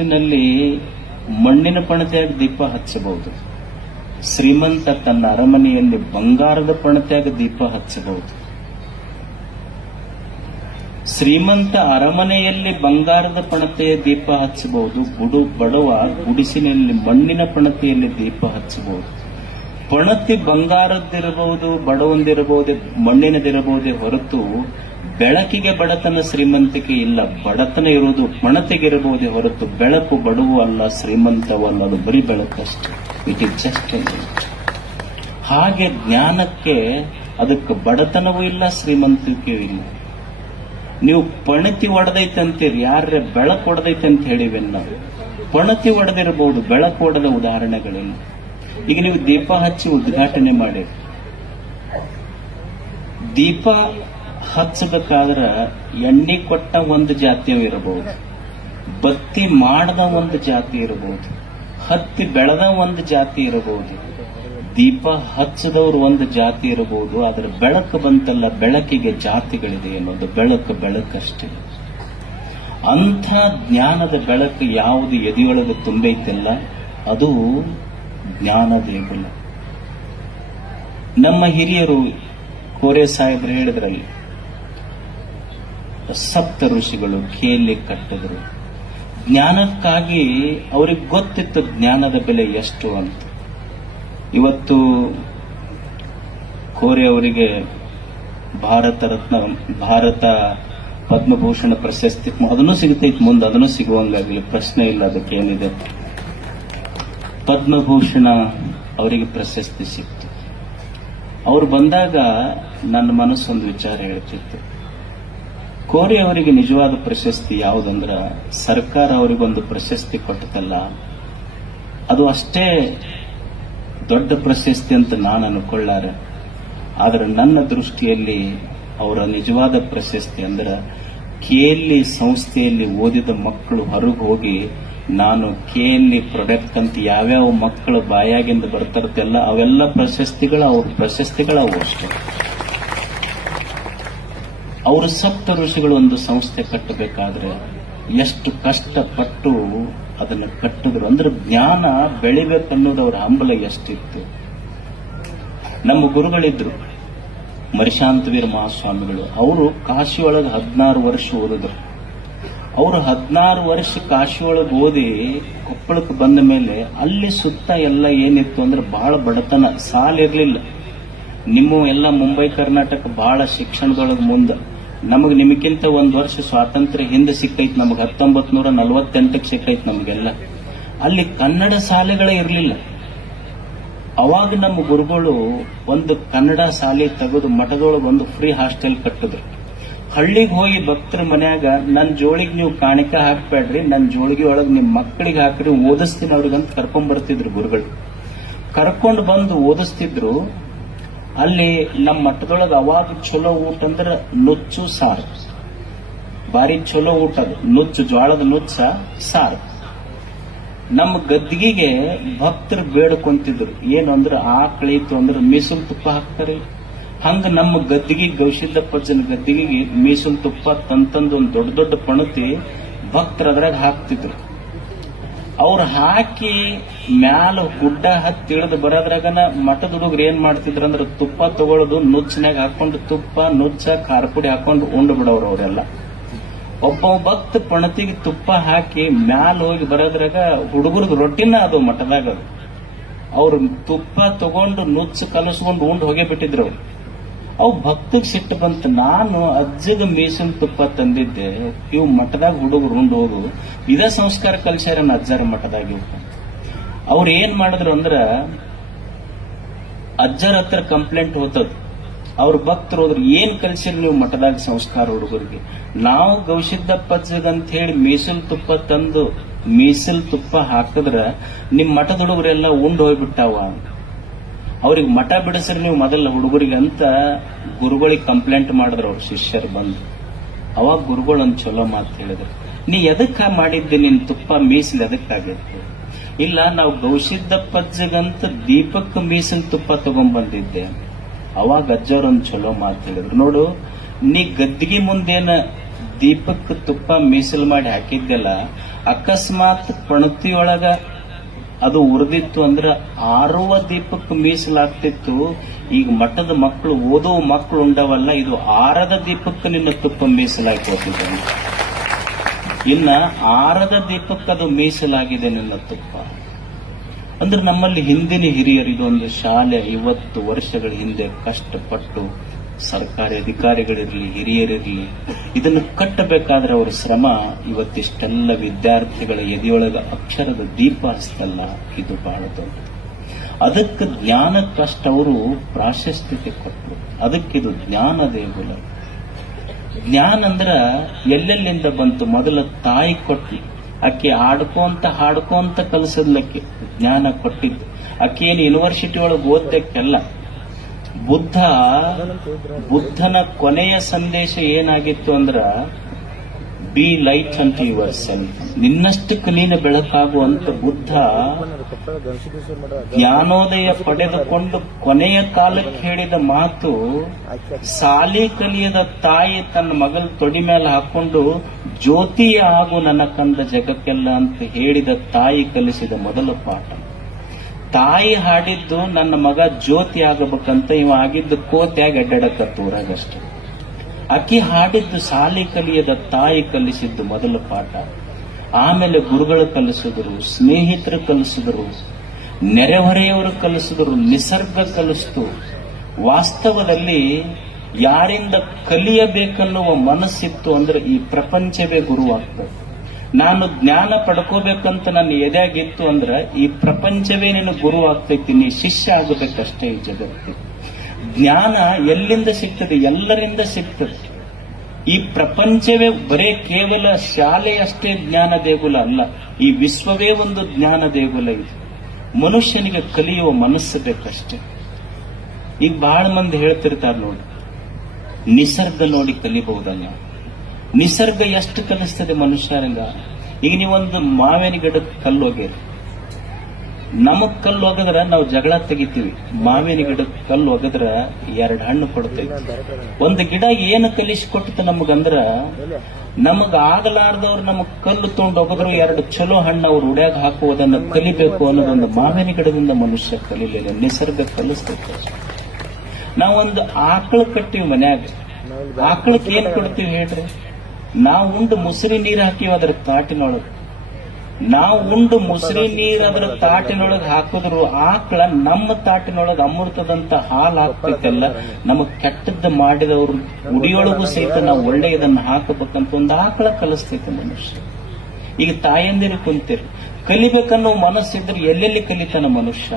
ನಲ್ಲಿ ಮಣ್ಣಿನ ಪಣತೆಯಾಗಿ ದೀಪ ಹಚ್ಚಬಹುದು. ಶ್ರೀಮಂತ ತನ್ನ ಅರಮನೆಯಲ್ಲಿ ಬಂಗಾರದ ಪಣತೆಯಾಗಿ ದೀಪ ಹಚ್ಚಬಹುದು. ಶ್ರೀಮಂತ ಅರಮನೆಯಲ್ಲಿ ಬಂಗಾರದ ಪಣತೆಯ ದೀಪ ಹಚ್ಚಬಹುದು. ಬಡವ ಗುಡಿಸಿನಲ್ಲಿ ಮಣ್ಣಿನ ಪಣತೆಯಲ್ಲಿ ದೀಪ ಹಚ್ಚಬಹುದು. ಪಣತಿ ಬಂಗಾರದ್ದಿರಬಹುದು, ಬಡವಂದಿರಬಹುದೇ, ಮಣ್ಣಿನದಿರಬಹುದೇ ಹೊರತು ಬೆಳಕಿಗೆ ಬಡತನ ಶ್ರೀಮಂತಿಕೆ ಇಲ್ಲ. ಬಡತನ ಇರುವುದು ಪಣತೆಗಿರಬಹುದೇ ಹೊರತು ಬೆಳಕು ಬಡವು ಅಲ್ಲ, ಶ್ರೀಮಂತವಲ್ಲ. ಅದು ಬರೀ ಬೆಳಕಷ್ಟೇ. ಇಟ್ ಇಸ್ ಜಸ್ಟ್ ಹಾಗೆ ಜ್ಞಾನಕ್ಕೆ ಅದಕ್ಕೆ ಬಡತನವೂ ಇಲ್ಲ, ಶ್ರೀಮಂತಿಕೆಯೂ ಇಲ್ಲ. ನೀವು ಪಣತಿ ಒಡೆದೈತಂತೀರಿ, ಯಾರೇ ಬೆಳಕು ಒಡೆದೈತೆ ಅಂತ ಹೇಳಿವೆನ್ ನಾವು. ಪಣತಿ ಒಡೆದಿರಬಹುದು, ಬೆಳಕು ಒಡೆದ ಉದಾಹರಣೆಗಳಿಲ್ಲ. ಈಗ ನೀವು ದೀಪ ಹಚ್ಚಿ ಉದ್ಘಾಟನೆ ಮಾಡಿ, ದೀಪ ಹಚ್ಚಬೇಕಾದ್ರ ಎಣ್ಣೆ ಕೊಟ್ಟ ಒಂದು ಜಾತಿಯು ಇರಬಹುದು, ಬತ್ತಿ ಮಾಡದ ಒಂದು ಜಾತಿ ಇರಬಹುದು, ಹತ್ತಿ ಬೆಳೆದ ಒಂದು ಜಾತಿ ಇರಬಹುದು, ದೀಪ ಹಚ್ಚದವರು ಒಂದು ಜಾತಿ ಇರಬಹುದು. ಅದರ ಬೆಳಕು ಬಂತಲ್ಲ, ಬೆಳಕಿಗೆ ಜಾತಿಗಳಿದೆ ಅನ್ನೋದು. ಬೆಳಕಷ್ಟೇ. ಅಂಥ ಜ್ಞಾನದ ಬೆಳಕು ಯಾವುದು ಎದೆಯೊಳಗೆ ತುಂಬೈತಿಲ್ಲ, ಅದು ಜ್ಞಾನ ದೇಗುಲ. ನಮ್ಮ ಹಿರಿಯರು ಕೋರೆ ಸಾಹೇಬ್ರು ಹೇಳಿದ್ರಲ್ಲಿ, ಸಪ್ತ ಋಷಿಗಳು ಕೇಲಿ ಕಟ್ಟಿದ್ರು. ಜ್ಞಾನಕ್ಕಾಗಿ ಅವ್ರಿಗೆ ಗೊತ್ತಿತ್ತು ಜ್ಞಾನದ ಬೆಲೆ ಎಷ್ಟು ಅಂತ. ಇವತ್ತು ಕೋರೆ ಅವರಿಗೆ ಭಾರತ ಪದ್ಮಭೂಷಣ ಪ್ರಶಸ್ತಿ ಅದನ್ನು ಸಿಗುತ್ತೈತಿ, ಮುಂದೆ ಅದನ್ನು ಸಿಗುವಂಗಾಗಲಿ, ಪ್ರಶ್ನೆ ಇಲ್ಲ, ಅದಕ್ಕೇನಿದೆ. ಪದ್ಮಭೂಷಣ ಅವರಿಗೆ ಪ್ರಶಸ್ತಿ ಸಿಕ್ತು. ಅವ್ರು ಬಂದಾಗ ನನ್ನ ಮನಸ್ಸೊಂದು ವಿಚಾರ ಹೇಳ್ತಿತ್ತು. ಕೋರೆ ಅವರಿಗೆ ನಿಜವಾದ ಪ್ರಶಸ್ತಿ ಯಾವುದಂದ್ರ, ಸರ್ಕಾರ ಅವರಿಗೊಂದು ಪ್ರಶಸ್ತಿ ಕೊಟ್ಟತಲ್ಲ, ಅದು ಅಷ್ಟೇ ದೊಡ್ಡ ಪ್ರಶಸ್ತಿ ಅಂತ ನಾನು ಅನ್ಕೊಳ್ಳಾರೆ. ಆದರೆ ನನ್ನ ದೃಷ್ಟಿಯಲ್ಲಿ ಅವರ ನಿಜವಾದ ಪ್ರಶಸ್ತಿ ಅಂದ್ರೆ, ಕೆಎಲ್ಇ ಸಂಸ್ಥೆಯಲ್ಲಿ ಓದಿದ ಮಕ್ಕಳು ಹೊರಗೆ ಹೋಗಿ, ನಾನು ಕೆಎಲ್ಇ ಪ್ರಾಡಕ್ಟ್ ಅಂತ ಯಾವ್ಯಾವ ಮಕ್ಕಳು ಬಾಯಾಗಿಂದ ಬರ್ತಾರಲ್ಲ, ಅವೆಲ್ಲ ಪ್ರಶಸ್ತಿಗಳು ಅವು ಅಷ್ಟೇ. ಅವರು ಸಪ್ತ ಋಷಿಗಳು ಒಂದು ಸಂಸ್ಥೆ ಕಟ್ಟಬೇಕಾದ್ರೆ ಎಷ್ಟು ಕಷ್ಟಪಟ್ಟು ಅದನ್ನು ಕಟ್ಟಿದ್ರು ಅಂದ್ರೆ, ಜ್ಞಾನ ಬೆಳಿಬೇಕನ್ನೋದು ಅವರ ಹಂಬಲ ಎಷ್ಟಿತ್ತು. ನಮ್ಮ ಗುರುಗಳಿದ್ರು ಮರಿಶಾಂತವೀರ ಮಹಾಸ್ವಾಮಿಗಳು. ಅವರು ಕಾಶಿಯೊಳಗೆ 16 ವರ್ಷ ಓದಿದ್ರು. ಅವರು 16 ವರ್ಷ ಕಾಶಿಯೊಳಗೆ ಓದಿ ಕೊಪ್ಪಳಕ್ಕೆ ಬಂದ ಮೇಲೆ ಅಲ್ಲಿ ಸುತ್ತ ಎಲ್ಲ ಏನಿತ್ತು ಅಂದ್ರೆ ಬಹಳ ಬಡತನ, ಸಾಲಿರ್ಲಿಲ್ಲ. ನಿಮ್ಮ ಎಲ್ಲ ಮುಂಬೈ ಕರ್ನಾಟಕ ಬಹಳ ಶಿಕ್ಷಣದೊಳಗೆ ಮುಂದೆ. ನಿಮಗಿಂತ 1 ವರ್ಷ ಸ್ವಾತಂತ್ರ್ಯ ಹಿಂದೆ ಸಿಕ್ಕೈತಿ, ನಮಗೆ 1948ಕ್ಕೆ ಸಿಕ್ಕೈತಿ ನಮಗೆಲ್ಲ. ಅಲ್ಲಿ ಕನ್ನಡ ಶಾಲೆಗಳೇ ಇರಲಿಲ್ಲ. ಅವಾಗ ನಮ್ಮ ಗುರುಗಳು ಒಂದು ಕನ್ನಡ ಶಾಲೆ ತೆಗೆದು ಮಠದೊಳಗೆ ಒಂದು ಫ್ರೀ ಹಾಸ್ಟೆಲ್ ಕಟ್ಟಿದ್ರು. ಹಳ್ಳಿಗೆ ಹೋಗಿ ಭಕ್ತರ ಮನ್ಯಾಗ, ನನ್ನ ಜೋಳಿಗೆ ನೀವು ಕಾಣಿಕೆ ಹಾಕ್ಬೇಡ್ರಿ, ನನ್ನ ಜೋಳಿಗೆ ಒಳಗೆ ನಿಮ್ಮ ಮಕ್ಕಳಿಗೆ ಹಾಕ್ರಿ, ಓದಿಸ್ತೀನಿ ಅವ್ರಿಗಂತ ಕರ್ಕೊಂಡ್ ಬರ್ತಿದ್ರು ಗುರುಗಳು. ಕರ್ಕೊಂಡು ಬಂದು ಓದಿಸ್ತಿದ್ರು. ಅಲ್ಲಿ ನಮ್ಮ ಮಠದೊಳಗೆ ಅವಾಗ ಚಲೋ ಊಟ ಅಂದ್ರೆ ನುಚ್ಚು ಸಾರು, ಬಾರಿ ಚಲೋ ಊಟ. ಅದು ನುಚ್ಚು, ಜ್ವಾಳದ ನುಚ್ಚ ಸಾರು. ನಮ್ಮ ಗದ್ದಿಗೆಗೆ ಭಕ್ತರು ಬೇಡ್ಕೊಂತಿದ್ರು. ಏನು ಅಂದ್ರೆ, ಆಕಳಿತು ಅಂದ್ರೆ ಮೀಸಲು ತುಪ್ಪ ಹಾಕ್ತಾರೆ. ಹಂಗ ನಮ್ಮ ಗದ್ದಿಗೆ, ಗವಿಸಿದ್ದಪ್ಪಜ್ಜನ ಗದ್ದಿಗೆಗೆ ಮೀಸಲು ತುಪ್ಪ ತಂತಂದು ಒಂದು ದೊಡ್ಡ ದೊಡ್ಡ ಪಣತಿ ಭಕ್ತರು ಅದ್ರಾಗ ಹಾಕ್ತಿದ್ರು. ಅವ್ರು ಹಾಕಿ ಮ್ಯಾಲ ಗುಡ್ಡ ಹತ್ತಿ ಇಳಿದು ಬರೋದ್ರಾಗನ ಮಠದ ಹುಡುಗರು ಏನ್ ಮಾಡ್ತಿದ್ರು ಅಂದ್ರೆ, ತುಪ್ಪ ತಗೊಳ್ಳೋದು ನುಚ್ಚಿನಾಗ ಹಾಕೊಂಡು, ತುಪ್ಪ ನುಚ್ಚ ಖಾರ ಪುಡಿ ಹಾಕೊಂಡು ಉಂಡು ಬಿಡೋರು ಅವರೆಲ್ಲ. ಒಬ್ಬ ಭಕ್ತ ಪಣತಿಗೆ ತುಪ್ಪ ಹಾಕಿ ಮ್ಯಾಲ ಹೋಗಿ ಬರೋದ್ರಾಗ ಹುಡುಗರದು ರೊಟ್ಟಿನ ಅದು ಮಠದಾಗ. ಅವ್ರು ತುಪ್ಪ ತಗೊಂಡು ನುಚ್ಚು ಕಲಸ್ಕೊಂಡು ಉಂಡು ಹೋಗೇ ಬಿಟ್ಟಿದ್ರು. ಅವು ಭಕ್ತಿಗೆ ಸಿಟ್ಟು ಬಂತು. ನಾನು ಅಜ್ಜಗ ಮೀಸಿನ ತುಪ್ಪ ತಂದಿದ್ದೆ, ಇವು ಮಠದಾಗ ಹುಡುಗರು ಉಂಡು ಹೋದು, ಇದೇ ಸಂಸ್ಕಾರ ಕಲ್ಸ್ಯಾರ ಅಜ್ಜಾರ ಮಠದಾಗ. ಅವ್ರು ಏನ್ ಮಾಡಿದ್ರು ಅಂದ್ರ, ಅಜ್ಜರ ಹತ್ರ ಕಂಪ್ಲೇಂಟ್ ಹೋತದ. ಅವ್ರ ಭಕ್ತರು ಹೋದ್ರು, ಏನ್ ಕಲ್ಸಿರಿ ನೀವು ಮಠದಾಗ ಸಂಸ್ಕಾರ ಹುಡುಗರಿಗೆ? ನಾವು ಗವಿಸಿದ್ದಪ್ಪಜ್ಜಗಂತ ಹೇಳಿ ಮೀಸಲು ತುಪ್ಪ ತಂದು ಮೀಸಲು ತುಪ್ಪ ಹಾಕಿದ್ರ ನಿಮ್ ಮಠದ ಹುಡುಗರೆಲ್ಲ ಉಂಡು ಹೋಗ್ಬಿಟ್ಟಾವ. ಅವ್ರಿಗೆ ಮಠ ಬಿಡಿಸ್ರಿ ನೀವು ಮೊದಲ ಹುಡುಗರಿಗೆ ಅಂತ ಗುರುಗಳಿಗೆ ಕಂಪ್ಲೇಂಟ್ ಮಾಡಿದ್ರು ಅವ್ರ ಶಿಷ್ಯರು ಬಂದು. ಅವಾಗ ಗುರುಗಳು ಒಂದು ಚಲೋ ಮಾತು ಹೇಳಿದ್ರು, ನೀ ಎದಕ್ಕ ಮಾಡಿದ್ದೆ ನಿನ್ ತುಪ್ಪ ಮೀಸಲು ಎದಕ್ಕಾಗೈತೆ? ಇಲ್ಲ, ನಾವು ಗವಿಸಿದ್ದಪ್ಪಜ್ಜಗಂತ ದೀಪಕ್ಕೆ ಮೀಸಲು ತುಪ್ಪ ತಗೊಂಡ್ಬಂದಿದ್ದೆ. ಅವಾಗ ಅಜ್ಜವ್ರೊಂದು ಚಲೋ ಮಾತು ಹೇಳಿದ್ರು, ನೋಡು, ನೀ ಗದ್ದಿಗೆ ಮುಂದೇನ ದೀಪಕ್ಕೆ ತುಪ್ಪ ಮೀಸಲು ಮಾಡಿ ಹಾಕಿದ್ದೆಲ್ಲ ಅಕಸ್ಮಾತ್ ಪಣತಿಯೊಳಗ ಅದು ಉರಿದಿತ್ತು ಅಂದ್ರ 6 ದೀಪಕ್ಕೆ ಮೀಸಲಾಗ್ತಿತ್ತು. ಈಗ ಮಠದ ಮಕ್ಕಳು ಓದೋ ಮಕ್ಕಳು ಉಂಡವಲ್ಲ, ಇದು 6 ದೀಪಕ್ಕೆ ನಿನ್ನ ತುಪ್ಪ ಮೀಸಲಾಗಿ ಹೋಗ್ತಿದ್ದಾನೆ. ಇನ್ನ 6 ದೀಪಕ್ಕೆ ಅದು ಮೀಸಲಾಗಿದೆ ನಿನ್ನ ತುಪ್ಪ. ಅಂದ್ರೆ ನಮ್ಮಲ್ಲಿ ಹಿಂದಿನ ಹಿರಿಯರು, ಇದೊಂದು ಶಾಲೆ 50 ವರ್ಷಗಳ ಹಿಂದೆ ಕಷ್ಟಪಟ್ಟು ಸರ್ಕಾರಿ ಅಧಿಕಾರಿಗಳಿರಲಿ, ಹಿರಿಯರಿರಲಿ, ಇದನ್ನು ಕಟ್ಟಬೇಕಾದ್ರೆ ಅವರ ಶ್ರಮ ಇವತ್ತಿಷ್ಟೆಲ್ಲ ವಿದ್ಯಾರ್ಥಿಗಳ ಎದೆಯೊಳಗ ಅಕ್ಷರದ ದೀಪ ಹಸ್ತಲ್ಲ, ಇದು ಬಹಳ ದೊಡ್ಡದು. ಅದಕ್ಕೆ ಜ್ಞಾನಕ್ಕಷ್ಟು ಅವರು ಪ್ರಾಶಸ್ತ್ಯತೆ ಕೊಟ್ಟರು. ಅದಕ್ಕಿದು ಜ್ಞಾನ ದೇಗುಲ. ಜ್ಞಾನ ಅಂದ್ರ ಎಲ್ಲೆಲ್ಲಿಂದ ಬಂತು? ಮೊದಲ ತಾಯಿ ಕೊಟ್ಟಿ, ಆಕೆ ಹಾಡ್ಕೊಂತ ಕಲಿಸದ್ಲಕ್ಕೆ ಜ್ಞಾನ ಕೊಟ್ಟಿದ್ದು. ಆಕೆ ಏನು ಯೂನಿವರ್ಸಿಟಿ ಒಳಗೆ ಓದ್ದಕ್ಕೆಲ್ಲ. ಬುದ್ಧನ ಕೊನೆಯ ಸಂದೇಶ ಏನಾಗಿತ್ತು ಅಂದ್ರ, ಬಿ ಲೈಟ್ ಅಂಟು ಯುವರ್ ಸೆಲ್ಫ್, ನಿನ್ನಷ್ಟಕ್ಕೆ ನೀನು ಬೆಳಕಾಗುವಂತ ಬುದ್ಧ ಜ್ಞಾನೋದಯ ಪಡೆದುಕೊಂಡು ಕೊನೆಯ ಕಾಲಕ್ಕೆ ಹೇಳಿದ ಮಾತು, ಸಾಲಿ ಕಲಿಯದ ತಾಯಿ ತನ್ನ ಮಗಳ ತೊಡಿ ಮೇಲೆ ಹಾಕೊಂಡು ಜ್ಯೋತಿಯ ಆಗು ನನ್ನ ಕಂದ ಜಗಕ್ಕೆಲ್ಲ ಅಂತ ಹೇಳಿದ ತಾಯಿ ಕಲಿಸಿದ ಮೊದಲ ಪಾಠ. ತಾಯಿ ಹಾಡಿದ್ದು ನನ್ನ ಮಗ ಜ್ಯೋತಿ ಆಗಬೇಕಂತ, ಇವ ಆಗಿದ್ದು ಕೋತ್ಯಾಗ ಅಡ್ಡಾಡಕತ್ತು ಊರಾಗಷ್ಟೇ. ಅಕ್ಕಿ ಹಾಡಿದ್ದು ಸಾಲಿ ಕಲಿಯದ ತಾಯಿ ಕಲಿಸಿದ್ದು ಮೊದಲ ಪಾಠ. ಆಮೇಲೆ ಗುರುಗಳು ಕಲಿಸಿದ್ರು, ಸ್ನೇಹಿತರು ಕಲಿಸಿದ್ರು, ನೆರೆಹೊರೆಯವರು ಕಲಿಸಿದ್ರು, ನಿಸರ್ಗ ಕಲಿಸ್ತು. ವಾಸ್ತವದಲ್ಲಿ ಯಾರಿಂದ ಕಲಿಯಬೇಕನ್ನುವ ಮನಸ್ಸಿತ್ತು ಅಂದ್ರೆ ಈ ಪ್ರಪಂಚವೇ ಗುರುವಾಗ್ತದೆ. ನಾನು ಜ್ಞಾನ ಪಡ್ಕೋಬೇಕಂತ ನನ್ನ ಎದೆಯಾಗಿತ್ತು ಅಂದ್ರೆ ಈ ಪ್ರಪಂಚವೇ ನೀನು ಗುರು ಆಗ್ತೈತಿ, ನೀ ಶಿಷ್ಯ ಆಗಬೇಕಷ್ಟೇ ಈ ಜಗತ್ತಿಗೆ. ಜ್ಞಾನ ಎಲ್ಲಿಂದ ಸಿಗ್ತದೆ? ಎಲ್ಲರಿಂದ ಸಿಗ್ತದೆ. ಈ ಪ್ರಪಂಚವೇ ಬರೇ ಕೇವಲ ಶಾಲೆಯಷ್ಟೇ ಜ್ಞಾನ ದೇಗುಲ ಅಲ್ಲ, ಈ ವಿಶ್ವವೇ ಒಂದು ಜ್ಞಾನ ದೇಗುಲ ಇದೆ. ಮನುಷ್ಯನಿಗೆ ಕಲಿಯುವ ಮನಸ್ಸು ಬೇಕಷ್ಟೇ. ಈಗ ಬಹಳ ಮಂದಿ ಹೇಳ್ತಿರ್ತಾರೆ ನೋಡಿ, ನಿಸರ್ಗ ನೋಡಿ ಕಲಿಬಹುದಲ್ಲ. ನಿಸರ್ಗ ಎಷ್ಟು ಕಲಿಸ್ತದೆ ಮನುಷ್ಯರಂಗ. ಈಗ ನೀವೊಂದು ಮಾವಿನ ಗಿಡಕ್ಕೆ ಕಲ್ಲು ಹೋಗ್ಯಾರ, ನಮಗ್ ಕಲ್ಲು ಒಗದ್ರ ನಾವು ಜಗಳ ತೆಗಿತೀವಿ. ಮಾವಿನ ಗಿಡಕ್ಕೆ ಕಲ್ಲು ಒಗದ್ರ 2 ಹಣ್ಣು ಕೊಡ್ತೈತಿ. ಒಂದು ಗಿಡ ಏನು ಕಲಿಸಿಕೊಡ್ತ ನಮಗಂದ್ರ, ನಮಗ್ ಆಗಲಾರ್ದವ್ರು ನಮಗ್ ಕಲ್ಲು ತೊಗೊಂಡು ಒಗದ್ರು 2 ಚಲೋ ಹಣ್ಣು ಅವ್ರು ಉಡ್ಯಾಗ ಹಾಕುವುದನ್ನು ಕಲಿಬೇಕು ಅನ್ನೋದೊಂದು ಮಾವಿನ ಗಿಡದಿಂದ ಮನುಷ್ಯ ಕಲಿಲಿಲ್ಲ, ನಿಸರ್ಗ ಕಲಿಸ್ತೈತೆ. ನಾವೊಂದು ಆಕಳ ಕಟ್ಟಿವಿ ಮನ್ಯಾಗ, ಆಕಳಕ್ಕೆ ಏನ್ ಕೊಡ್ತೀವಿ ಹೇಳ್ರಿ? ನಾವು ಉಂಡು ಮುಸುರಿ ನೀರು ಹಾಕಿವಿ ಅದ್ರ ತಾಟಿನೊಳಗೆ. ನಾವು ಉಂಡು ಮುಸುರಿ ನೀರ್ ಅದರ ತಾಟಿನೊಳಗೆ ಹಾಕಿದ್ರು ಆಕಳ ನಮ್ಮ ತಾಟಿನೊಳಗೆ ಅಮೃತದಂತ ಹಾಲು ಹಾಕ್ತೈತಲ್ಲ, ನಮಗ್ ಕೆಟ್ಟದ್ದು ಮಾಡಿದವ್ರು ಉಡಿಯೊಳಗೂ ಸಹಿತ ನಾವು ಒಳ್ಳೆಯದನ್ನ ಹಾಕಬೇಕಂತ ಒಂದು ಆಕಳ ಕಲಿಸ್ತೈತೆ ಮನುಷ್ಯ. ಈಗ ತಾಯಂದಿರು ಕುಂತೀರಿ, ಕಲಿಬೇಕನ್ನೋ ಮನಸ್ಸಿದ್ರೆ ಎಲ್ಲೆಲ್ಲಿ ಕಲಿತಾನ ಮನುಷ್ಯ.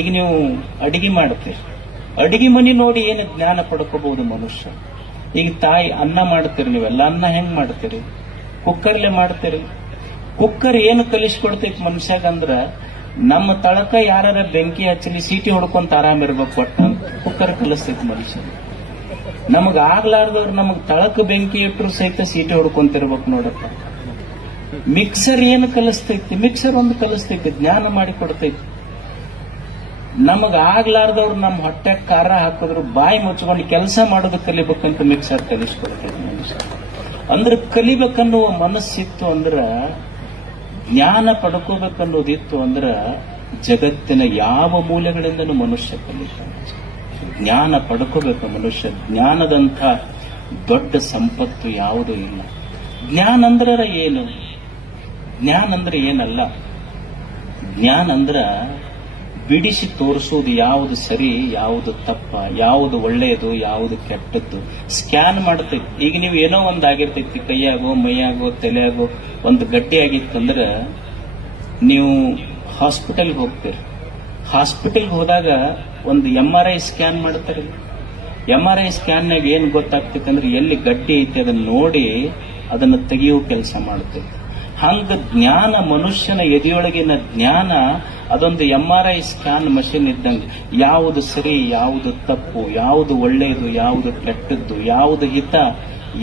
ಈಗ ನೀವು ಅಡಿಗೆ ಮಾಡ್ತೀರಿ, ಅಡಿಗೆ ಮನಿ ನೋಡಿ ಏನು ಜ್ಞಾನ ಪಡ್ಕೋಬಹುದು ಮನುಷ್ಯ. ಈಗ ತಾಯಿ ಅನ್ನ ಮಾಡ್ತೀರಿ, ನೀವೆಲ್ಲ ಅನ್ನ ಹೆಂಗ್ ಮಾಡ್ತೀರಿ? ಕುಕ್ಕರ್ಲೆ ಮಾಡ್ತೀರಿ. ಕುಕ್ಕರ್ ಏನು ಕಲಿಸ್ಕೊಡ್ತೈತಿ ಮನುಷ್ಯಾಗಂದ್ರ, ನಮ್ಮ ತಳಕ ಯಾರ ಬೆಂಕಿ ಹಚ್ಚಲಿ ಸೀಟಿ ಹೊಡ್ಕೊಂತ ಆರಾಮ ಇರ್ಬೇಕು ಒಟ್ಟ ಅಂತ ಕುಕ್ಕರ್ ಕಲಿಸ್ತೈತಿ ಮನುಷ್ಯ. ನಮಗ್ ಆಗ್ಲಾರ್ದವ್ರು ನಮಗ್ ತಳಕ ಬೆಂಕಿ ಇಟ್ಟರು ಸಹಿತ ಸೀಟಿ ಹೊಡ್ಕೊಂತಿರ್ಬೇಕು ನೋಡಪ್ಪ. ಮಿಕ್ಸರ್ ಏನು ಕಲಿಸ್ತೈತಿ? ಮಿಕ್ಸರ್ ಒಂದು ಕಲಿಸ್ತೈತಿ, ಜ್ಞಾನ ಮಾಡಿ ಕೊಡ್ತೈತಿ. ನಮಗ್ ಆಗ್ಲಾರ್ದವ್ರು ನಮ್ಮ ಹೊಟ್ಟೆ ಖಾರ ಹಾಕಿದ್ರು ಬಾಯಿ ಮುಚ್ಕೊಂಡು ಕೆಲಸ ಮಾಡೋದು ಕಲಿಬೇಕಂತ ಮಿಕ್ಸರ್ ಕಲಿಸ್ಕೊಡ್ತೈತಿ ಮನುಷ್ಯ. ಅಂದ್ರೆ ಕಲಿಬೇಕನ್ನುವ ಮನಸ್ಸಿತ್ತು ಅಂದ್ರ, ಜ್ಞಾನ ಪಡ್ಕೋಬೇಕನ್ನೋದಿತ್ತು ಅಂದ್ರ ಜಗತ್ತಿನ ಯಾವ ಮೂಲೆಗಳಿಂದನೂ ಮನುಷ್ಯ ಕಲಿತಾನೆ. ಜ್ಞಾನ ಪಡ್ಕೋಬೇಕು ಮನುಷ್ಯ. ಜ್ಞಾನದಂಥ ದೊಡ್ಡ ಸಂಪತ್ತು ಯಾವುದೂ ಇಲ್ಲ. ಜ್ಞಾನ ಅಂದ್ರ ಏನು? ಜ್ಞಾನ ಅಂದ್ರೆ ಏನಲ್ಲ. ಜ್ಞಾನ ಅಂದ್ರ ಬಿಡಿಸಿ ತೋರಿಸುವುದು, ಯಾವುದು ಸರಿ, ಯಾವುದು ತಪ್ಪ, ಯಾವುದು ಒಳ್ಳೆಯದು, ಯಾವುದು ಕೆಟ್ಟದ್ದು ಸ್ಕ್ಯಾನ್ ಮಾಡ್ತೈತಿ. ಈಗ ನೀವು ಏನೋ ಒಂದು ಆಗಿರ್ತೈತಿ, ಕೈಯಾಗೋ ಮೈಯಾಗೋ ತಲೆಯಾಗೋ ಒಂದು ಗಟ್ಟಿ ಆಗಿತ್ತಂದ್ರೆ ನೀವು ಹಾಸ್ಪಿಟಲ್ಗೆ ಹೋಗ್ತೀರಿ. ಹಾಸ್ಪಿಟಲ್ಗೆ ಹೋದಾಗ ಒಂದು MRI ಸ್ಕ್ಯಾನ್ ಮಾಡ್ತಾರೆ. MRI ಸ್ಕ್ಯಾನ್ನಾಗ ಏನ್ ಗೊತ್ತಾಗ್ತೈತಿ ಅಂದ್ರೆ ಎಲ್ಲಿ ಗಡ್ಡಿ ಐತಿ ಅದನ್ನ ನೋಡಿ ಅದನ್ನು ತೆಗೆಯುವ ಕೆಲಸ ಮಾಡ್ತೈತಿ. ಹಂಗ ಜ್ಞಾನ, ಮನುಷ್ಯನ ಎದೆಯೊಳಗಿನ ಜ್ಞಾನ ಅದೊಂದು MRI ಸ್ಕ್ಯಾನ್ ಮಷಿನ್ ಇದ್ದಂಗೆ. ಯಾವುದು ಸರಿ, ಯಾವುದು ತಪ್ಪು, ಯಾವುದು ಒಳ್ಳೆಯದು, ಯಾವುದು ಕೆಟ್ಟದ್ದು, ಯಾವುದು ಹಿತ,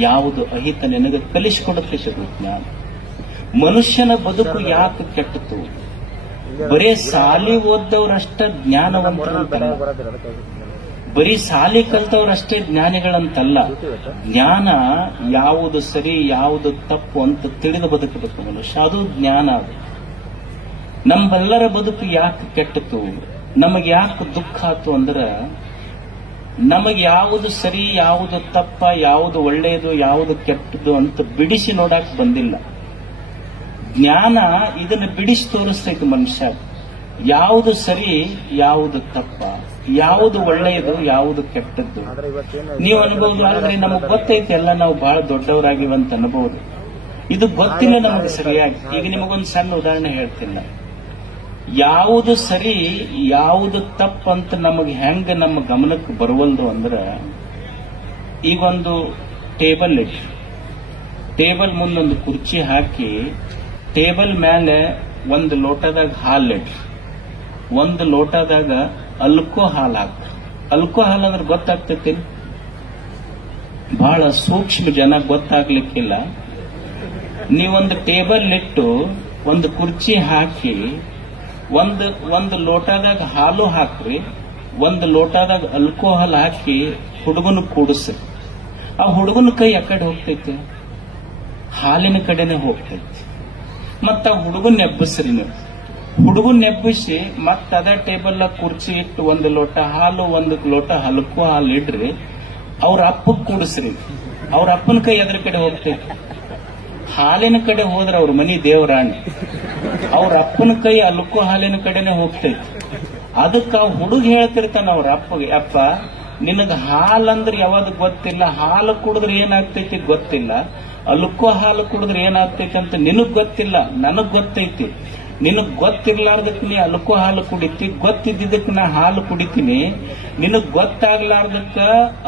ಯಾವುದು ಅಹಿತ ನಿನಗೆ ಕಲಿಸಿಕೊಡುತ್ತೈತೆ ಜ್ಞಾನ. ಮನುಷ್ಯನ ಬದುಕು ಯಾಕೆ ಕೆಟ್ಟತು? ಬರೇ ಸಾಲಿ ಓದ್ದವ್ರಷ್ಟ ಜ್ಞಾನವಂತರಂತಲ್ಲ. ಬರೀ ಸಾಲಿ ಕಲ್ತವ್ರಷ್ಟೇ ಜ್ಞಾನಿಗಳಂತಲ್ಲ. ಜ್ಞಾನ ಯಾವುದು ಸರಿ ಯಾವುದು ತಪ್ಪು ಅಂತ ತಿಳಿದು ಬದುಕಬೇಕು ಮನುಷ್ಯ, ಅದು ಜ್ಞಾನ. ಅದು ನಮ್ಮೆಲ್ಲರ ಬದುಕು ಯಾಕೆ ಕೆಟ್ಟತು, ನಮಗೆ ಯಾಕೆ ದುಃಖ ಆತು ಅಂದ್ರೆ ನಮಗೆ ಯಾವುದು ಸರಿ ಯಾವುದು ತಪ್ಪ, ಯಾವುದು ಒಳ್ಳೆಯದು ಯಾವುದು ಕೆಟ್ಟದ್ದು ಅಂತ ಬಿಡಿಸಿ ನೋಡಕ್ ಬಂದಿಲ್ಲ. ಜ್ಞಾನ ಇದನ್ನು ಬಿಡಿಸಿ ತೋರಿಸ್ತೈತಿ ಮನುಷ್ಯ. ಯಾವುದು ಸರಿ ಯಾವುದು ತಪ್ಪ, ಯಾವುದು ಒಳ್ಳೆಯದು ಯಾವುದು ಕೆಟ್ಟದ್ದು. ನೀವು ಅನ್ಬಹುದು ಆದ್ರೆ ನಮಗ್ ಗೊತ್ತೈತಿ ಎಲ್ಲ ನಾವು ಬಹಳ ದೊಡ್ಡವರಾಗಿವಂತ ಅನ್ಬಹುದು. ಇದು ಗೊತ್ತಿಲ್ಲ ನಮಗೆ ಸರಿಯಾಗಿ. ಈಗ ನಿಮಗೊಂದು ಸಣ್ಣ ಉದಾಹರಣೆ ಹೇಳ್ತೀನಿ. ಯಾವುದು ಸರಿ ಯಾವುದು ತಪ್ಪಂತ ನಮಗೆ ಹೆಂಗ ನಮ್ಮ ಗಮನಕ್ಕೆ ಬರುವಲ್ದು ಅಂದ್ರೆ, ಈಗೊಂದು ಟೇಬಲ್ ಇಟ್ಟು ಟೇಬಲ್ ಮುಂದೊಂದು ಕುರ್ಚಿ ಹಾಕಿ ಟೇಬಲ್ ಮೇಲೆ ಒಂದು ಲೋಟದಾಗ ಹಾಲಿಟ್ರಿ, ಒಂದು ಲೋಟದಾಗ ಅಲ್ಕೋ ಹಾಲು ಹಾಕ್ರಿ. ಅಲ್ಕೋ ಹಾಲು ಅಂದ್ರೆ ಗೊತ್ತಾಗ್ತೈತಿ, ಬಹಳ ಸೂಕ್ಷ್ಮ ಜನ ಗೊತ್ತಾಗ್ಲಿಕ್ಕಿಲ್ಲ. ನೀವೊಂದು ಟೇಬಲ್ ಇಟ್ಟು ಒಂದು ಕುರ್ಚಿ ಹಾಕಿ ಒಂದು ಲೋಟದಾಗ ಹಾಲು ಹಾಕ್ರಿ, ಒಂದು ಲೋಟದಾಗ ಅಲ್ಕೋಹಾಲ್ ಹಾಕಿ ಹುಡುಗನ ಕೂಡಿಸ್ರಿ. ಆ ಹುಡುಗನ ಕೈ ಆ ಕಡೆ ಹೋಗ್ತೈತಿ, ಹಾಲಿನ ಕಡೆನೆ ಹೋಗ್ತೈತಿ. ಮತ್ತ ಆ ಹುಡುಗನ್ ಎಬ್ಬಸ್ರಿ ನೀವು. ಹುಡುಗನ್ ಎಬ್ಬಿಸಿ ಮತ್ತ ಅದೇ ಟೇಬಲ್ ಕುರ್ಚಿ ಇಟ್ಟು ಒಂದು ಲೋಟ ಹಾಲು ಒಂದು ಲೋಟ ಹಲ್ಕೋ ಹಾಲು ಇಡ್ರಿ, ಅವ್ರ ಅಪ್ಪಗ್ ಕೂಡಿಸ್ರಿ. ಅವ್ರ ಅಪ್ಪನ ಕೈ ಅದ್ರ ಕಡೆ ಹೋಗ್ತೈತಿ. ಹಾಲಿನ ಕಡೆ ಹೋದ್ರೆ ಅವ್ರ ಮನಿ ದೇವರಾಣಿ, ಅವ್ರ ಅಪ್ಪನ ಕೈ ಅಲ್ಕೋ ಹಾಲಿನ ಕಡೆನೆ ಹೋಗ್ತೈತಿ. ಅದಕ್ಕ ಹುಡುಗ ಹೇಳ್ತಿರ್ತಾನ ಅವ್ರ ಅಪ್ಪಗೆ, ಅಪ್ಪ ನಿನಗ ಹಾಲಂದ್ರೆ ಯಾವ್ದು ಗೊತ್ತಿಲ್ಲ, ಹಾಲು ಕುಡಿದ್ರೆ ಏನಾಗ್ತೈತಿ ಗೊತ್ತಿಲ್ಲ, ಅಲ್ಕೋ ಹಾಲು ಕುಡಿದ್ರೆ ಏನಾಗ್ತೈತಿ ಅಂತ ನಿನಗ್ ಗೊತ್ತಿಲ್ಲ, ನನಗ್ ಗೊತ್ತೈತಿ. ನಿನಗ್ ಗೊತ್ತಿರ್ಲಾರ್ದಕ್ ನೀ ಅಲ್ಕೋ ಹಾಲು ಕುಡಿತಿ, ಗೊತ್ತಿದ್ದಕ್ಕೆ ನಾ ಹಾಲು ಕುಡಿತೀನಿ. ನಿನಗ್ ಗೊತ್ತಾಗ್ಲಾರ್ದಕ್ಕ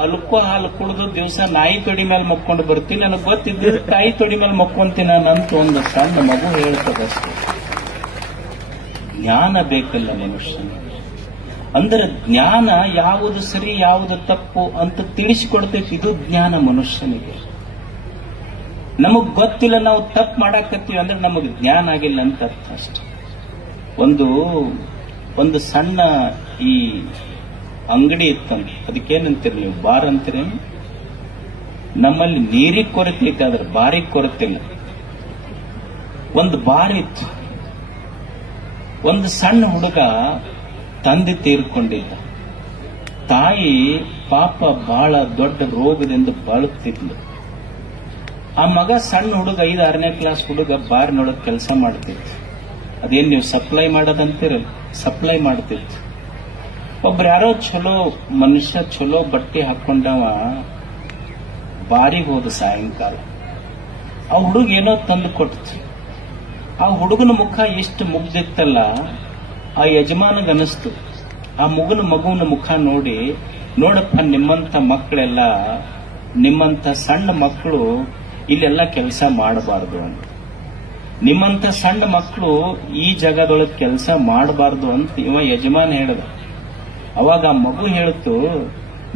ಅಲ್ಕೋ ಹಾಲು ಕುಡಿದು ದಿವಸ ನಾಯಿ ತೊಡಿ ಮೇಲೆ ಮಕ್ಕೊಂಡು ಬರ್ತೀನಿ, ನನಗ್ ಗೊತ್ತಿದ್ದ ತಾಯಿ ತೊಡಿ ಮೇಲೆ ಮಕ್ಕೊಂತೀನಿ ನಂತ ಒಂದು ಸಣ್ಣ ಮಗು ಹೇಳ್ತದಷ್ಟೇ. ಜ್ಞಾನ ಬೇಕಲ್ಲ ಮನುಷ್ಯನಿಗೆ. ಅಂದ್ರೆ ಜ್ಞಾನ ಯಾವುದು ಸರಿ ಯಾವುದು ತಪ್ಪು ಅಂತ ತಿಳಿಸಿಕೊಡ್ತೈತಿ. ಇದು ಜ್ಞಾನ ಮನುಷ್ಯನಿಗೆ. ನಮಗ್ ಗೊತ್ತಿಲ್ಲ, ನಾವು ತಪ್ಪು ಮಾಡಾಕತ್ತೀವಿ ಅಂದ್ರೆ ನಮಗ್ ಜ್ಞಾನ ಆಗಿಲ್ಲ ಅಂತ ಅರ್ಥ ಅಷ್ಟೆ. ಒಂದು ಸಣ್ಣ ಈ ಅಂಗಡಿ ಇತ್ತಂತ, ಅದಕ್ಕೇನಂತೀರಿ ನೀವು, ಬಾರ್ ಅಂತೀರಿ. ನಮ್ಮಲ್ಲಿ ನೀರಿಗೆ ಕೊರತೆ ಐತೆ, ಆದ್ರೆ ಬಾರಿಗೆ ಕೊರತೆ ಇಲ್ಲ. ಒಂದು ಬಾರ್ ಇತ್ತು. ಒಂದು ಸಣ್ಣ ಹುಡುಗ ತಂದೆ ತೀರ್ಕೊಂಡಿದ್ದ. ತಾಯಿ ಪಾಪ ಬಹಳ ದೊಡ್ಡ ರೋಗದಿಂದ ಬಾಳುತ್ತಿದ್ಲು. ಆ ಮಗ ಸಣ್ಣ ಹುಡುಗ 5-6ನೇ ಕ್ಲಾಸ್ ಹುಡುಗ ಬಾರಿನೊಳಗೆ ಕೆಲಸ ಮಾಡ್ತಿತ್ತು. ಅದೇನ್ ನೀವು ಸಪ್ಲೈ ಮಾಡೋದಂತೀರಲ್ಲ, ಸಪ್ಲೈ ಮಾಡ್ತಿತ್ತು. ಒಬ್ರು ಯಾರೋ ಚಲೋ ಮನುಷ್ಯ ಚಲೋ ಬಟ್ಟೆ ಹಾಕೊಂಡವ ಬಾರಿಗೆ ಹೋದ ಸಾಯಂಕಾಲ. ಆ ಹುಡುಗ ಏನೋ ತಂದು ಕೊಡ್ತು. ಆ ಹುಡುಗನ ಮುಖ ಎಷ್ಟು ಮುಗ್ದಿತ್ತಲ್ಲ, ಆ ಯಜಮಾನಗನಿಸ್ತು. ಆ ಮಗುವಿನ ಮುಖ ನೋಡಿ, ನೋಡಪ್ಪ ನಿಮ್ಮಂತ ಮಕ್ಕಳೆಲ್ಲ, ನಿಮ್ಮಂತ ಸಣ್ಣ ಮಕ್ಕಳು ಇಲ್ಲೆಲ್ಲ ಕೆಲಸ ಮಾಡಬಾರ್ದು ಅಂತ, ನಿಮ್ಮಂತ ಸಣ್ಣ ಮಕ್ಕಳು ಈ ಜಗದೊಳಗೆ ಕೆಲಸ ಮಾಡಬಾರ್ದು ಅಂತ ಇವ ಯಜಮಾನ ಹೇಳಿದ. ಅವಾಗ ಆ ಮಗು ಹೇಳ್ತು,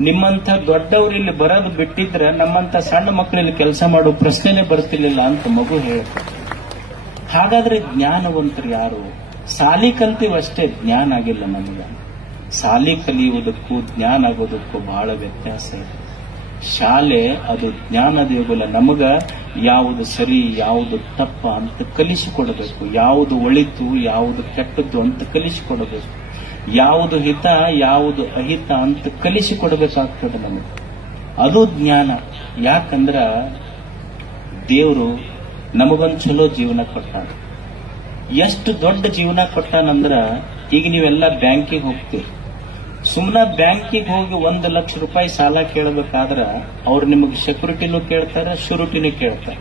ನಿಮ್ಮಂತ ದೊಡ್ಡವ್ರು ಇಲ್ಲಿ ಬರೋದು ಬಿಟ್ಟಿದ್ರೆ ನಮ್ಮಂತ ಸಣ್ಣ ಮಕ್ಕಳು ಇಲ್ಲಿ ಕೆಲಸ ಮಾಡೋ ಪ್ರಶ್ನೆನೇ ಬರ್ತಿರ್ಲಿಲ್ಲ ಅಂತ ಮಗು ಹೇಳ್ತು. ಹಾಗಾದ್ರೆ ಜ್ಞಾನವಂತರು ಯಾರು? ಸಾಲಿ ಕಲ್ತೀವಷ್ಟೇ, ಜ್ಞಾನ ಆಗಿಲ್ಲ ನಮಗೆ. ಸಾಲಿ ಕಲಿಯುವುದಕ್ಕೂ ಜ್ಞಾನ ಆಗೋದಕ್ಕೂ ಬಹಳ ವ್ಯತ್ಯಾಸ ಇದೆ. ಶಾಲೆ ಅದು ಜ್ಞಾನ ದೇಗುಲ. ನಮಗ ಯಾವುದು ಸರಿ ಯಾವುದು ತಪ್ಪ ಅಂತ ಕಲಿಸಿಕೊಡಬೇಕು, ಯಾವುದು ಒಳಿತು ಯಾವುದು ಕೆಟ್ಟದ್ದು ಅಂತ ಕಲಿಸಿಕೊಡಬೇಕು, ಯಾವುದು ಹಿತ ಯಾವುದು ಅಹಿತ ಅಂತ ಕಲಿಸಿಕೊಡಬೇಕಾಗ್ತದೆ ನಮಗೆ. ಅದು ಜ್ಞಾನ. ಯಾಕಂದ್ರ ದೇವರು ನಮಗೊಂದು ಚಲೋ ಜೀವನ ಕೊಟ್ಟಾನ. ಎಷ್ಟು ದೊಡ್ಡ ಜೀವನ ಕೊಟ್ಟಾನಂದ್ರ, ಈಗ ನೀವೆಲ್ಲ ಬ್ಯಾಂಕಿಗೆ ಹೋಗ್ತೀವಿ. ಸುಮ್ಮನೆ ಬ್ಯಾಂಕಿಗೆ ಹೋಗಿ 1 ಲಕ್ಷ ರೂಪಾಯಿ ಸಾಲ ಕೇಳಬೇಕಾದ್ರ ಅವ್ರು ನಿಮಗೆ ಸೆಕ್ಯೂರಿಟಿನೂ ಕೇಳ್ತಾರ, ಶ್ಯೂರಿಟಿನೂ ಕೇಳ್ತಾರ.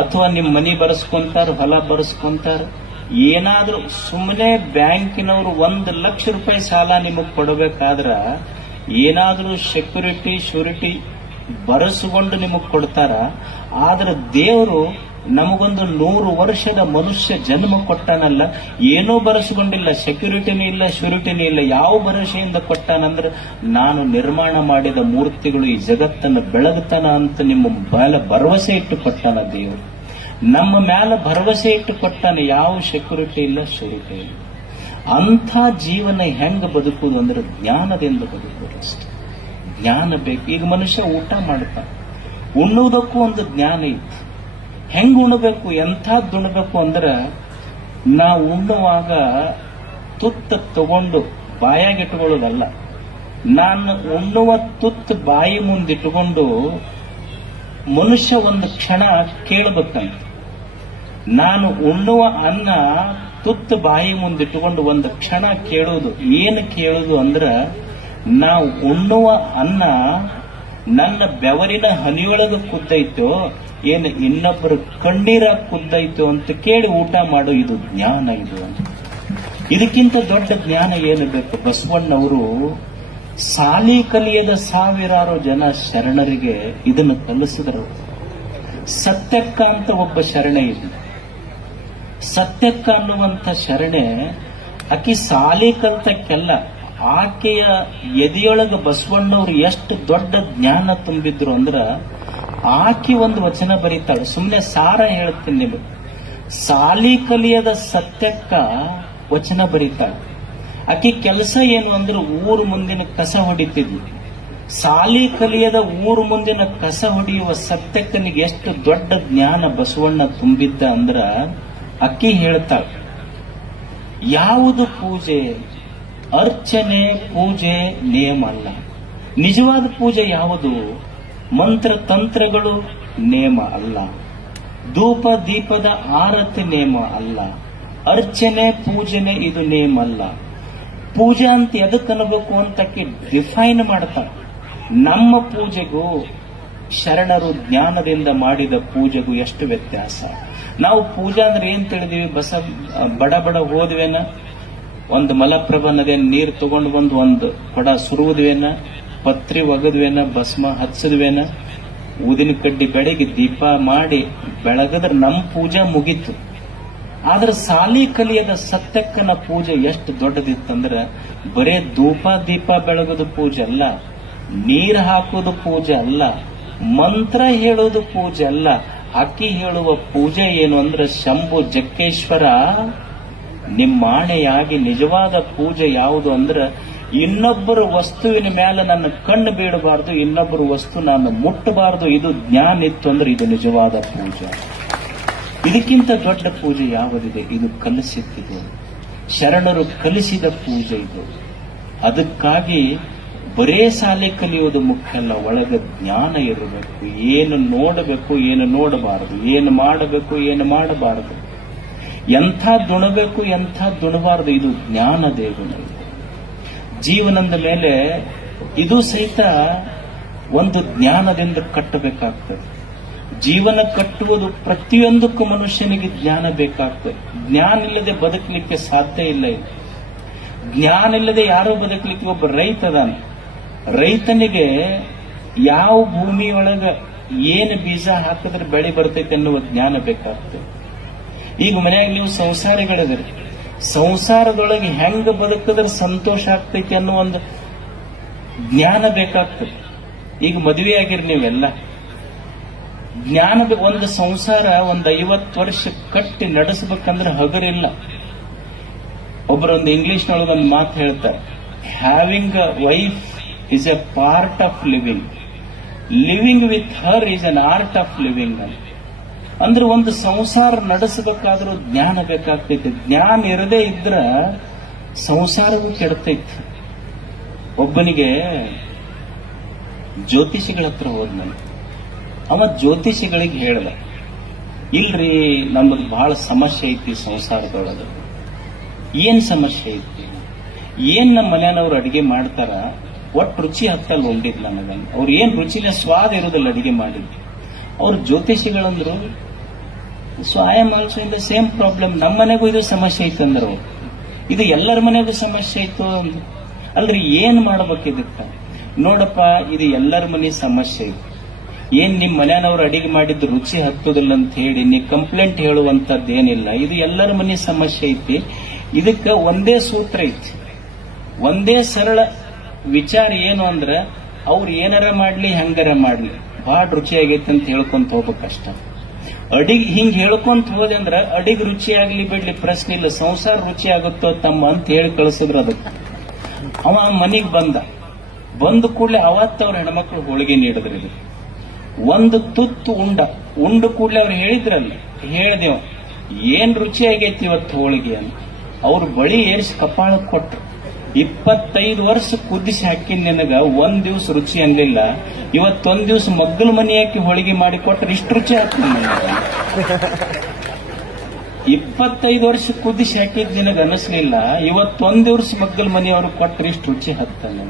ಅಥವಾ ನಿಮ್ ಮನಿ ಬರೆಸ್ಕೊಂತಾರ, ಹೊಲ ಬರೆಸ್ಕೊಂತಾರ. ಏನಾದ್ರೂ ಸುಮ್ಮನೆ ಬ್ಯಾಂಕಿನವರು 1 ಲಕ್ಷ ರೂಪಾಯಿ ಸಾಲ ನಿಮಗ್ ಕೊಡಬೇಕಾದ್ರ ಏನಾದ್ರೂ ಸೆಕ್ಯೂರಿಟಿ ಶ್ಯೂರಿಟಿ ಬರೆಸ್ಕೊಂಡು ನಿಮಗ್ ಕೊಡ್ತಾರ. ಆದ್ರೆ ದೇವರು ನಮಗೊಂದು 100 ವರ್ಷದ ಮನುಷ್ಯ ಜನ್ಮ ಕೊಟ್ಟಾನಲ್ಲ, ಏನೂ ಬರೆಸ್ಕೊಂಡಿಲ್ಲ, ಸೆಕ್ಯೂರಿಟಿನೂ ಇಲ್ಲ ಶ್ಯೂರಿಟಿನೂ ಇಲ್ಲ. ಯಾವ ಭರವಸೆಯಿಂದ ಕೊಟ್ಟಾನಂದ್ರೆ, ನಾನು ನಿರ್ಮಾಣ ಮಾಡಿದ ಮೂರ್ತಿಗಳು ಈ ಜಗತ್ತನ್ನು ಬೆಳಗುತ್ತಾನ ಅಂತ ನಿಮ್ಮ ಮೇಲೆ ಭರವಸೆ ಇಟ್ಟು ಕೊಟ್ಟಾನ ದೇವರು. ನಮ್ಮ ಮೇಲೆ ಭರವಸೆ ಇಟ್ಟು ಕೊಟ್ಟಾನೆ. ಯಾವ ಸೆಕ್ಯೂರಿಟಿ ಇಲ್ಲ ಶ್ಯೂರಿಟಿ ಇಲ್ಲ. ಅಂಥ ಜೀವನ ಹೆಂಗ ಬದುಕುವುದು ಅಂದ್ರೆ ಜ್ಞಾನದಿಂದ ಬದುಕುವುದು ಅಷ್ಟೆ. ಜ್ಞಾನ ಬೇಕು. ಈಗ ಮನುಷ್ಯ ಊಟ ಮಾಡ್ತಾನೆ, ಉಣ್ಣುವುದಕ್ಕೂ ಒಂದು ಜ್ಞಾನ ಇತ್ತು. ಹೆಂಗ್ ಉಣ್ಣಬೇಕು, ಎಂಥದ್ದು ಉಣ್ಣಬೇಕು ಅಂದ್ರೆ ನಾವು ಉಣ್ಣುವಾಗ ತುತ್ತ ತಗೊಂಡು ಬಾಯಾಗಿಟ್ಕೊಳ್ಳೋದಲ್ಲ. ನಾನು ಉಣ್ಣುವ ತುತ್ತು ಬಾಯಿ ಮುಂದಿಟ್ಟುಕೊಂಡು ಮನುಷ್ಯ ಒಂದು ಕ್ಷಣ ಕೇಳಬೇಕಂತ. ನಾನು ಉಣ್ಣುವ ಅನ್ನ ತುತ್ತು ಬಾಯಿ ಮುಂದಿಟ್ಟುಕೊಂಡು ಒಂದು ಕ್ಷಣ ಕೇಳೋದು. ಏನು ಕೇಳೋದು ಅಂದ್ರ, ನಾವು ಉಣ್ಣುವ ಅನ್ನ ನನ್ನ ಬೆವರಿನ ಹನಿಯೊಳಗೆ ಕುದ್ದೈತೋ ಏನು ಇನ್ನೊಬ್ಬರು ಕಣ್ಣೀರ ಕುದ್ದೈತೋ ಅಂತ ಕೇಳಿ ಊಟ ಮಾಡೋ ಇದು ಜ್ಞಾನ. ಇದು ಅಂತ ಇದಕ್ಕಿಂತ ದೊಡ್ಡ ಜ್ಞಾನ ಏನು ಬೇಕು? ಬಸವಣ್ಣವರು ಸಾಲಿ ಕಲಿಯದ ಸಾವಿರಾರು ಜನ ಶರಣರಿಗೆ ಇದನ್ನು ಕಲಿಸಿದರು. ಸತ್ಯಕ್ಕ ಅಂತ ಒಬ್ಬ ಶರಣೆ ಇದ್ದ. ಸತ್ಯಕ್ಕ ಅನ್ನುವಂಥ ಶರಣೆ ಆಕಿ ಸಾಲಿ ಕಲ್ತಕ್ಕೆಲ್ಲ ಆಕೆಯ ಎದೆಯೊಳಗ ಬಸವಣ್ಣವ್ರು ಎಷ್ಟು ದೊಡ್ಡ ಜ್ಞಾನ ತುಂಬಿದ್ರು ಅಂದ್ರ, ಆಕೆ ಒಂದು ವಚನ ಬರೀತಾಳೆ. ಸುಮ್ಮನೆ ಸಾರ ಹೇಳ್ತೀನಿ ನಿಮಗೆ. ಸಾಲಿ ಕಲಿಯದ ಸತ್ಯಕ್ಕ ವಚನ ಬರೀತಾಳೆ. ಆಕೆ ಕೆಲಸ ಏನು ಅಂದ್ರೆ ಊರು ಮುಂದಿನ ಕಸ ಹೊಡಿತಿದ್ಲು. ಸಾಲಿ ಕಲಿಯದ ಊರು ಮುಂದಿನ ಕಸ ಹೊಡೆಯುವ ಸತ್ಯಕ್ಕನಿಗೆ ಎಷ್ಟು ದೊಡ್ಡ ಜ್ಞಾನ ಬಸವಣ್ಣ ತುಂಬಿದ್ದ ಅಂದ್ರ, ಅಕ್ಕಿ ಹೇಳ್ತಾಳೆ, ಯಾವುದು ಪೂಜೆ? ಅರ್ಚನೆ ಪೂಜೆ ನೇಮ ಅಲ್ಲ. ನಿಜವಾದ ಪೂಜೆ ಯಾವುದು? ಮಂತ್ರ ತಂತ್ರಗಳು ನೇಮ ಅಲ್ಲ. ಧೂಪ ದೀಪದ ಆರತಿ ನೇಮ ಅಲ್ಲ. ಅರ್ಚನೆ ಪೂಜನೆ ಇದು ನೇಮ ಅಲ್ಲ. ಪೂಜೆ ಅಂತ ಎದಕ್ಕೆ ಅನ್ನಬೇಕು ಅಂತ ಡಿಫೈನ್ ಮಾಡ್ತಾರೆ. ನಮ್ಮ ಪೂಜೆಗೂ ಶರಣರು ಜ್ಞಾನದಿಂದ ಮಾಡಿದ ಪೂಜೆಗೂ ಎಷ್ಟು ವ್ಯತ್ಯಾಸ. ನಾವು ಪೂಜಾ ಅಂದ್ರೆ ಏನ್ ತಿಳಿದೀವಿ? ಬಡ ಬಡ ಹೋದ್ವೇನ, ಒಂದು ಮಲಪ್ರಭಾ ನದಿಯ ನೀರು ತಗೊಂಡು ಬಂದು ಒಂದು ಕೊಡ ಸುರುವುದ್ವೇನ, ಪತ್ರಿ ಒಗದ್ವೇನ, ಭಸ್ಮ ಹಚ್ಚದ್ವೇನ, ಊದಿನ ಕಡ್ಡಿ ಬೆಳಗ್ಗೆ ದೀಪ ಮಾಡಿ ಬೆಳಗದ್ರೆ ನಮ್ಮ ಪೂಜೆ ಮುಗೀತು. ಆದ್ರೆ ಸಾಲಿ ಕಲಿಯದ ಸತ್ಯಕ್ಕನ ಪೂಜೆ ಎಷ್ಟು ದೊಡ್ಡದಿತ್ತಂದ್ರೆ, ಬರೇ ಧೂಪ ದೀಪ ಬೆಳಗೋದು ಪೂಜೆ ಅಲ್ಲ, ನೀರು ಹಾಕೋದು ಪೂಜೆ ಅಲ್ಲ, ಮಂತ್ರ ಹೇಳೋದು ಪೂಜೆ ಅಲ್ಲ. ಅಕ್ಕಿ ಹೇಳುವ ಪೂಜೆ ಏನು ಅಂದ್ರೆ, ಶಂಭು ಜಕ್ಕೇಶ್ವರ ನಿಮ್ಮಾಣೆಯಾಗಿ ನಿಜವಾದ ಪೂಜೆ ಯಾವುದು ಅಂದ್ರೆ, ಇನ್ನೊಬ್ಬರ ವಸ್ತುವಿನ ಮೇಲೆ ನನ್ನ ಕಣ್ಣು ಬೀಳಬಾರದು, ಇನ್ನೊಬ್ಬರ ವಸ್ತು ನಾನು ಮುಟ್ಟಬಾರದು. ಇದು ಜ್ಞಾನ ಇತ್ತು ಅಂದ್ರೆ ಇದು ನಿಜವಾದ ಪೂಜೆ. ಇದಕ್ಕಿಂತ ದೊಡ್ಡ ಪೂಜೆ ಯಾವುದಿದೆ? ಇದು ಕಲಿಸಿದ್ದು, ಶರಣರು ಕಲಿಸಿದ ಪೂಜೆ ಇದು. ಅದಕ್ಕಾಗಿ ಬರೇ ಶಾಲೆ ಕಲಿಯೋದು ಮುಖ್ಯ ಅಲ್ಲ, ಒಳಗೆ ಜ್ಞಾನ ಇರಬೇಕು. ಏನು ನೋಡಬೇಕು, ಏನು ನೋಡಬಾರದು, ಏನು ಮಾಡಬೇಕು, ಏನು ಮಾಡಬಾರದು, ಎಂಥ ದುಣಬೇಕು, ಎಂಥ ದುಣಬಾರದು, ಇದು ಜ್ಞಾನ ದೇಗುಣ. ಜೀವನದ ಮೇಲೆ ಇದು ಸಹಿತ ಒಂದು ಜ್ಞಾನದಿಂದ ಕಟ್ಟಬೇಕಾಗ್ತದೆ. ಜೀವನ ಕಟ್ಟುವುದು ಪ್ರತಿಯೊಂದಕ್ಕೂ ಮನುಷ್ಯನಿಗೆ ಜ್ಞಾನ ಬೇಕಾಗ್ತದೆ. ಜ್ಞಾನ ಇಲ್ಲದೆ ಬದುಕಲಿಕ್ಕೆ ಸಾಧ್ಯ ಇಲ್ಲ. ಜ್ಞಾನ ಇಲ್ಲದೆ ಯಾರೋ ಬದುಕಲಿಕ್ಕೆ ಒಬ್ಬ ರೈತ ಅದಾನ. ರೈತನಿಗೆ ಯಾವ ಭೂಮಿಯೊಳಗ ಏನು ಬೀಜ ಹಾಕಿದ್ರೆ ಬೆಳೆ ಬರ್ತೈತೆ ಅನ್ನುವ ಜ್ಞಾನ ಬೇಕಾಗ್ತದೆ. ಈಗ ಮನೆಯಾಗ ನೀವು ಸಂಸಾರಿಗಳಿದ್ರಿ, ಸಂಸಾರದೊಳಗೆ ಹೆಂಗ ಬದುಕಿದ್ರೆ ಸಂತೋಷ ಆಗ್ತೈತಿ ಅನ್ನೋ ಒಂದು ಜ್ಞಾನ ಬೇಕಾಗ್ತದೆ. ಈಗ ಮದುವೆ ಆಗಿರಿ ನೀವೆಲ್ಲ, ಜ್ಞಾನ ಒಂದು ಸಂಸಾರ ಒಂದು 50 ವರ್ಷ ಕಟ್ಟಿ ನಡೆಸಬೇಕಂದ್ರೆ ಹಗರಿಲ್ಲ. ಒಬ್ಬರೊಂದು ಇಂಗ್ಲಿಷ್ನೊಳಗೆ ಒಂದು ಮಾತು ಹೇಳ್ತಾರೆ, having a wife is a part of living. Living with her is an art of living. ಅಂದ್ರೆ ಒಂದು ಸಂಸಾರ ನಡೆಸಬೇಕಾದ್ರೂ ಜ್ಞಾನ ಬೇಕಾಗ್ತೈತಿ. ಜ್ಞಾನ ಇರದೇ ಇದ್ರ ಸಂಸಾರವೂ ಕೆಡ್ತೈತಿ. ಒಬ್ಬನಿಗೆ ಜ್ಯೋತಿಷಿಗಳ ಹತ್ರ ಹೋದ್ಮೇಲೆ ಅವ ಜ್ಯೋತಿಷಿಗಳಿಗೆ ಹೇಳ್ದ, ಇಲ್ರಿ ನಮ್ಮದು ಬಹಳ ಸಮಸ್ಯೆ ಐತಿ ಸಂಸಾರದೊಳಗೆ. ಏನ್ ಸಮಸ್ಯೆ ಐತಿ? ಏನ್ ನಮ್ಮ ಮನೆಯವ್ರು ಅಡಿಗೆ ಮಾಡ್ತಾರ ಒಟ್ಟು ರುಚಿ ಹತ್ತಲ್ಲ ಉಂಡಿದ್ ನನಗ. ಅವ್ರು ಏನ್ ರುಚಿನ ಸ್ವಾದ ಇರೋದಿಲ್ಲ ಅಡಿಗೆ ಮಾಡಿದ್ದು. ಅವ್ರ ಜ್ಯೋತಿಷಿಗಳಂದ್ರು, so I am also in the same problem. ನಮ್ಮ ಮನೆಗೂ ಇದು ಸಮಸ್ಯೆ ಐತೆ ಅಂದ್ರು. ಇದು ಎಲ್ಲರ ಮನೆಗೂ ಸಮಸ್ಯೆ ಐತು ಅಲ್ರಿ, ಏನ್ ಮಾಡ್ಬೇಕು ಇದಕ್ಕ? ನೋಡಪ್ಪ, ಇದು ಎಲ್ಲರ ಮನೆ ಸಮಸ್ಯೆ ಐತಿ. ಏನ್ ನಿಮ್ ಮನೆಯವ್ರು ಅಡಿಗೆ ಮಾಡಿದ್ದು ರುಚಿ ಹತ್ತೋದಿಲ್ಲ ಅಂತ ಹೇಳಿ ನೀ ಕಂಪ್ಲೇಂಟ್ ಹೇಳುವಂತದ್ದೇನಿಲ್ಲ. ಇದು ಎಲ್ಲರ ಮನೆ ಸಮಸ್ಯೆ ಐತಿ. ಇದಕ್ಕ ಒಂದೇ ಸೂತ್ರ ಐತಿ, ಒಂದೇ ಸರಳ ವಿಚಾರ ಏನು ಅಂದ್ರ, ಅವ್ರು ಏನಾರ ಮಾಡ್ಲಿ ಹೆಂಗಾರ ಮಾಡ್ಲಿ ಬಹಳ ರುಚಿಯಾಗೈತೆ ಅಂತ ಹೇಳ್ಕೊಂತ ಹೋಗ್ಬೇಕಷ್ಟ. ಅಡಿಗೆ ಹಿಂಗ್ ಹೇಳ್ಕೊಂತ ಹೋದೆ ಅಂದ್ರ ಅಡಿಗೆ ರುಚಿ ಆಗ್ಲಿ ಬಿಡ್ಲಿ ಪ್ರಶ್ನೆ ಇಲ್ಲ, ಸಂಸಾರ ರುಚಿ ಆಗುತ್ತೋ ತಮ್ಮ ಅಂತ ಹೇಳಿ ಕಳಿಸಿದ್ರು. ಅದಕ್ಕೆ ಅವ ಮನಿಗ್ ಬಂದ ಕೂಡಲೇ ಅವತ್ತ ಅವ್ರ ಹೆಣ್ಮಕ್ಳು ಹೋಳಿಗೆ ನೀಡಿದ್ರು. ಇದು ಒಂದು ತುತ್ತು ಉಂಡ ಕೂಡಲೇ ಅವ್ರು ಹೇಳ್ದೇವ ಏನ್ ರುಚಿ ಆಗೈತಿ ಇವತ್ತು ಹೋಳಿಗೆ ಅಂತ. ಅವ್ರ ಬಳಿ ಏರಿಸಿ ಕಪಾಳಕ್ಕೆ ಕೊಟ್ರು. 25 ವರ್ಷ ಕುದಿಸಿ ಹಾಕಿನ ನಿನಗ ಒಂದ್ ದಿವ್ಸ ರುಚಿ ಅನ್ಲಿಲ್ಲ, ಇವತ್ತೊಂದ್ ದಿವ್ಸ ಮಗ್ಗಲ ಮನಿ ಹಾಕಿ ಹೋಳಿಗೆ ಮಾಡಿ ಕೊಟ್ರೆ ಇಷ್ಟು ರುಚಿ ಆಗ್ತದೆ. 25 ವರ್ಷ ಕುದಿಸಿ ಹಾಕಿದ್ ನಿನಗ ಅನಿಸ್ಲಿಲ್ಲ, ಇವತ್ತೊಂದ್ ದಿವ್ಸ ಮಗ್ಗಲ ಮನಿಯವ್ರಿಗೆ ಕೊಟ್ರೆ ಇಷ್ಟು ರುಚಿ ಹತ್ತಾನೆ.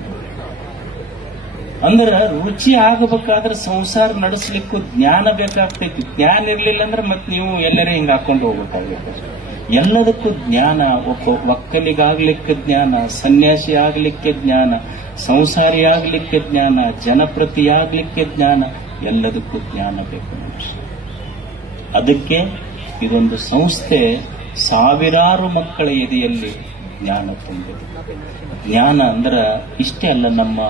ಅಂದ್ರ ರುಚಿ ಆಗಬೇಕಾದ್ರೆ ಸಂಸಾರ ನಡೆಸಲಿಕ್ಕೂ ಜ್ಞಾನ ಬೇಕಾಗ್ತೈತಿ. ಜ್ಞಾನ ಇರ್ಲಿಲ್ಲ ಅಂದ್ರೆ ಮತ್ತೆ ನೀವು ಎಲ್ಲರೇ ಹಿಂಗ ಹಾಕೊಂಡು ಹೋಗ್ಬೇಕಾಗುತ್ತೆ. ಎಲ್ಲದಕ್ಕೂ ಜ್ಞಾನ, ಒಬ್ಬ ಒಕ್ಕಲಿಗಾಗ್ಲಿಕ್ಕೆ ಜ್ಞಾನ, ಸನ್ಯಾಸಿ ಆಗ್ಲಿಕ್ಕೆ ಜ್ಞಾನ, ಸಂಸಾರಿ ಆಗ್ಲಿಕ್ಕೆ ಜ್ಞಾನ, ಜನಪ್ರತಿ ಆಗ್ಲಿಕ್ಕೆ ಜ್ಞಾನ, ಎಲ್ಲದಕ್ಕೂ ಜ್ಞಾನ ಬೇಕು ಮನುಷ್ಯ. ಅದಕ್ಕೆ ಇದೊಂದು ಸಂಸ್ಥೆ ಸಾವಿರಾರು ಮಕ್ಕಳ ಎದೆಯಲ್ಲಿ ಜ್ಞಾನ ತುಂಬಿದೆ. ಜ್ಞಾನ ಅಂದ್ರ ಇಷ್ಟೇ ಅಲ್ಲ, ನಮ್ಮ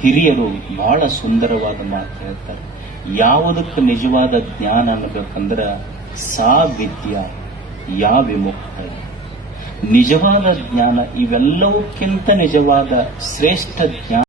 ಹಿರಿಯರು ಬಹಳ ಸುಂದರವಾದ ಮಾತು ಹೇಳ್ತಾರೆ. ಯಾವುದಕ್ಕೆ ನಿಜವಾದ ಜ್ಞಾನ ಅನ್ನಬೇಕಂದ್ರ ಸಾ ವಿದ್ಯಾ ಯಾ ವಿಮುಕ್ತ. ನಿಜವಾದ ಜ್ಞಾನ ಇವೆಲ್ಲವಕ್ಕಿಂತ ನಿಜವಾದ ಶ್ರೇಷ್ಠ ಜ್ಞಾನ